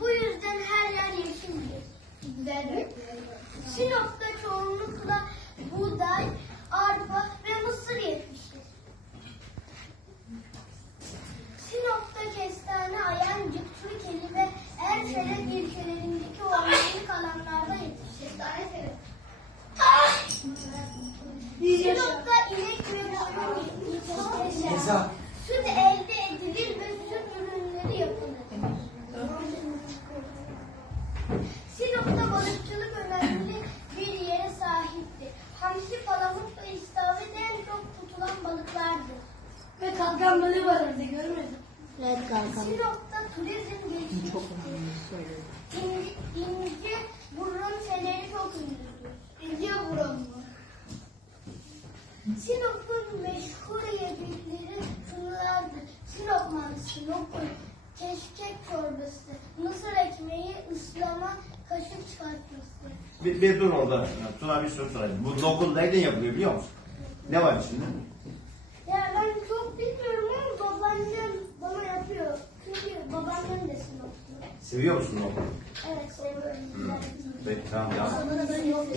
Bu yüzden her yer yeşildir. Sinop'ta çoğunlukla buğday, arpa ve mısır yetişir. Sinop'ta kestane, ayancık, Türkeli ve Erfelek ilçelerindeki ormanlık alanlarda yetişir. Sinop'ta inek ve koyun yetişir. Süt elde edilir ve süt ürünleri yapılır. Sinop'ta balıkçılık önemli bir yere sahiptir. Palamut ve istavrit en çok tutulan balıklardır. Ve kalkan balığı var orada görmedim. Evet kanka. Sinop'ta turizm gelişmiştir. İnci, inci burun feleri çok ünlüdür. İnci burun mu? Sinop'un meşhur yemekleri şunlardır. Sinop mantısı, lokum, keşkek çorbası, mısır ekmeği. Bir, bir dur orada. Tuna bir soru sorayım. Bu lokum nereden yapılıyor biliyor musun? Ne var içinde? Ya ben çok bilmiyorum ama babaannem bana yapıyor. Çünkü babaannem de Sinoplu. Seviyor musun lokum? Evet seviyorum. Güzel. Peki tamam ya.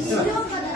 Sinop kadar.